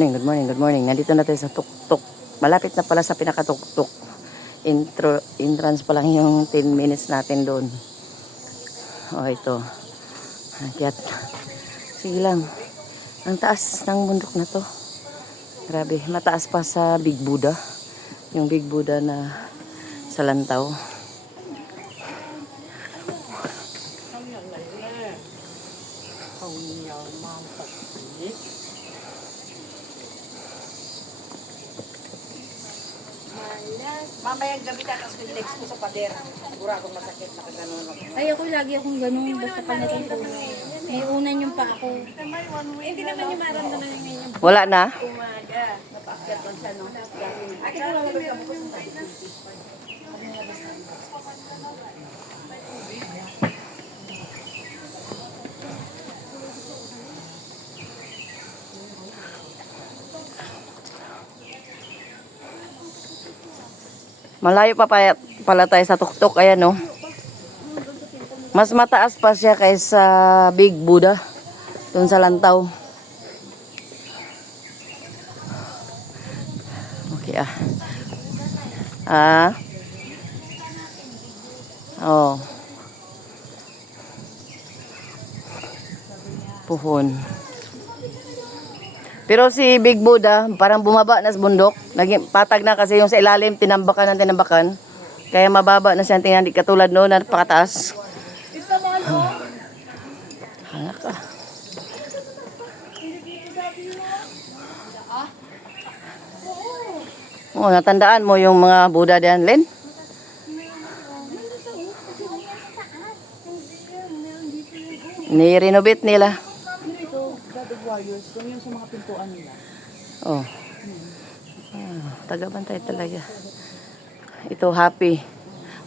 morning, good morning, good morning. Nandito na tayo sa tuktok. Malapit na pala sa pinakatuktok. Entrance pa lang yung 10 minutes natin doon. Oh, ito. Akyat. Sige lang. Ang taas ng bundok na to. Grabe, mataas pa sa Big Buddha. Yung Big Buddha na sa Lantaw. Mamayang gabi ka tapos text ko sa pader. Siguro akong masakit na kagano'n ako. Ay, ako lagi akong ganun. Basta panatin ko. May unan yung pa ako. Hindi naman yung maramdaman yung ngayon. Wala na? Umaga. Napaakyat ko siya, no? Akin ko lang magkabot ko sa Malayo pa pala tayo sa tuktok. Ayan, no? Mas mataas pa siya kaysa Big Buddha. Doon sa Lantaw. Okay, Oh. Puhon. Pero si Big Buddha, parang bumaba na sa bundok. Naging patag na kasi yung sa ilalim, tinambakan ng tinambakan. Kaya mababa na siya. Tingnan, di katulad noon, napakataas. Hanga ka. Oh, natandaan mo yung mga Buddha diyan, Len? Ni-renovate nila. Kung yung sa mga pintuan nila. Oh. Taga-bantay talaga. Ito, happy.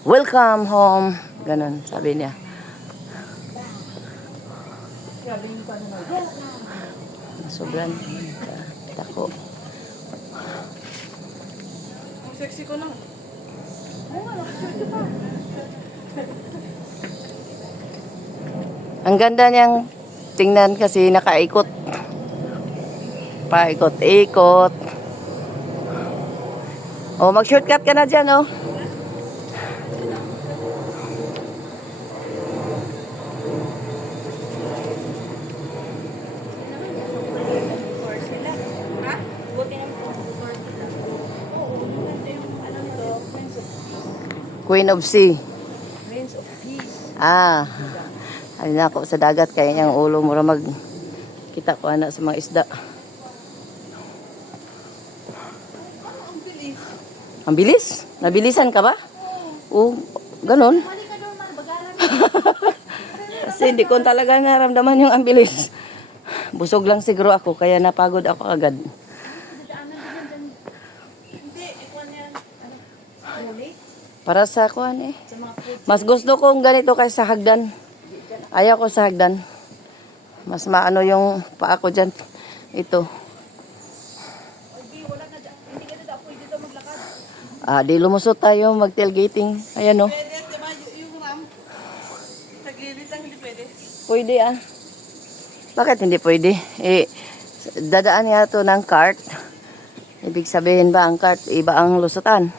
Welcome home. Ganon, sabi niya. Sobrang tako. Ang sexy ko lang. Ang ganda niyang tingnan kasi nakaikot. Paikot-ikot. Oh, mag-shortcut ka na dyan, oh. Queen of Sea. Prince of Peace. Halin na ako sa dagat kaya niyang ulo mura mag kita ko anak sa mga isda. Ang bilis? Nabilisan ka ba? Oo, ganun. Kasi hindi ko talaga naramdaman yung ang bilis. Busog lang siguro ako kaya napagod ako agad. Para sa kuan eh. Mas gusto kong ganito kaysa hagdan. Ayaw ko sa hagdan. Mas maano yung paa ko dyan. Ito. Di lumusot tayo mag-tailgating. Ayan o. Yung ram, naglilit lang hindi pwede. Pwede Bakit hindi pwede? Dadaan nga ito ng cart. Ibig sabihin ba ang cart, iba ang lusutan?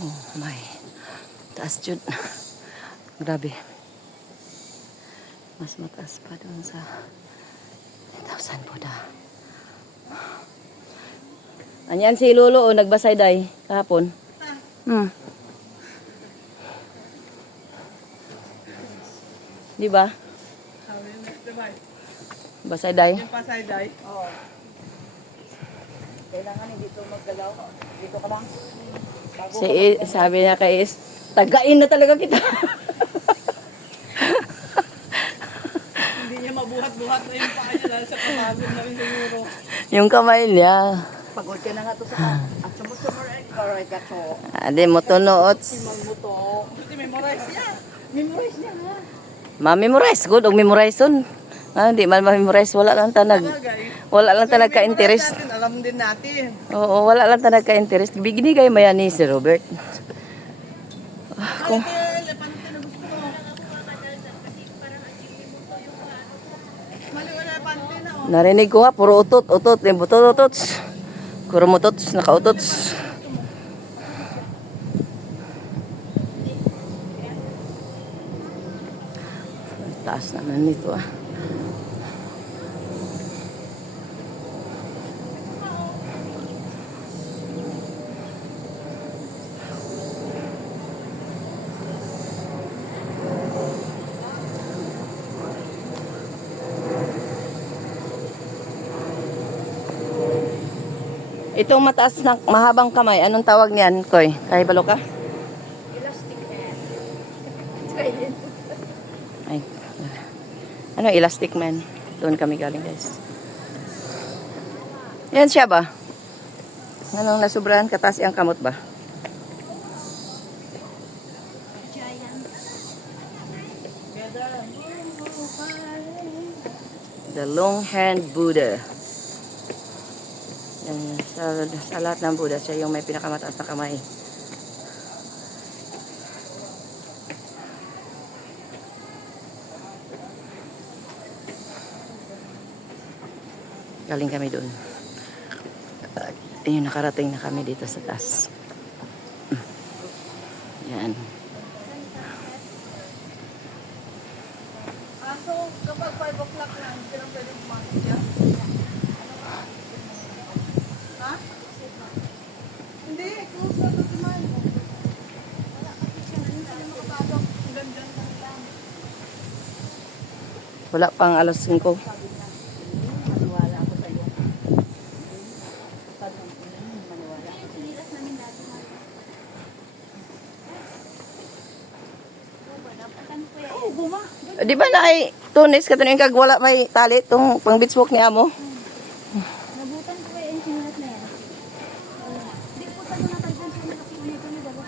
Oh my. Taas jud. Grabe. Mas mataas pa doon sa 10,000 Buddha. Anyan si Lolo o nagbasay day kahapon. Di ba? Basay day. Yung pasay day. Oo. Kailangan hindi dito maggalaw. Dito ka lang. Sabi niya kay Is, tagain na talaga kita. Hindi niya mabuhat-buhat na yung paa niya dahil sa kapagod na rin siguro. Yung kamay niya. Pagod ka na nga to sa at sumur ay karay ka to. Ade mo to noot. Simang mo to. Kasi memorize niya. Memorize niya nga. Ma-memorize. Good. Og memorize on. Hindi man ma-memorize. Wala lang tanag. Wala lang tanag ka-interest. Alam din natin. Oo, wala lang tanag ka-interest. Binigay mo yan ni si Robert. Kung, narinig ko nga, puro utot, utot, butot, utot. Kurumutot, nakautot. Taas naman nito ah. Itong mataas na mahabang kamay, anong tawag niyan, Koy? Kahibalo ka? Elastic man. Ay. Ano, elastic man? Doon kami galing, guys. Yan siya ba? Anong nasubrahan katas ang kamot ba? Giant. The long hand Buddha. Yan, sa lahat ng Buddha, siya yung may pinakamataas na kamay. Galing kami doon. Ayun, nakarating na kami dito sa taas. Yan. So, kapag 5 o'clock lang, hindi lang pwede pumasok dyan? Ha? Hindi, close na ito si Man. Ang ganda lang. Wala pang alas 5. Di ba na ay tunis ka yung kag wala may tali tong pang beach walk ni amo? Nabutan ko yung sinulat na yan. Di po tayo na tayo dun sa nakapili ko na dalawa.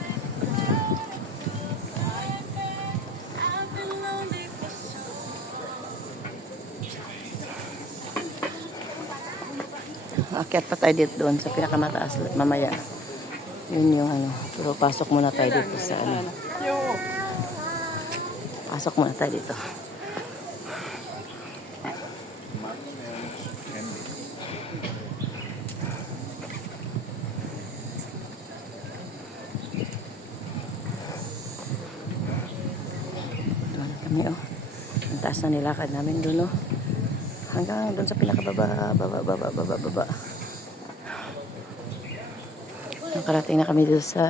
Akyat pa tayo dito doon sa pinakamataas mamaya. Yun yung ano. Pero pasok muna tayo dito sa ano. Pasok muna tayo dito. Doon kami oh. Ang taas na nilakad namin doon oh. Hanggang doon sa pinakababa, baba. Nakarating na kami doon sa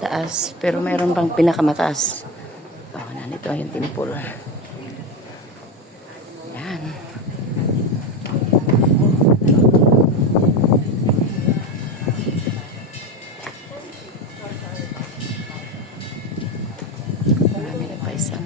taas, pero mayroon pang pinakamataas. Oh, nandito yung temple. Yan. Marami na paisan.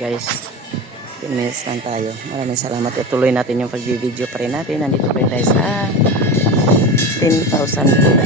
Guys, 10 minutes lang tayo. Maraming salamat. Ituloy natin yung pag-video pa rin natin. Nandito pa rin tayo sa 10,000 pula.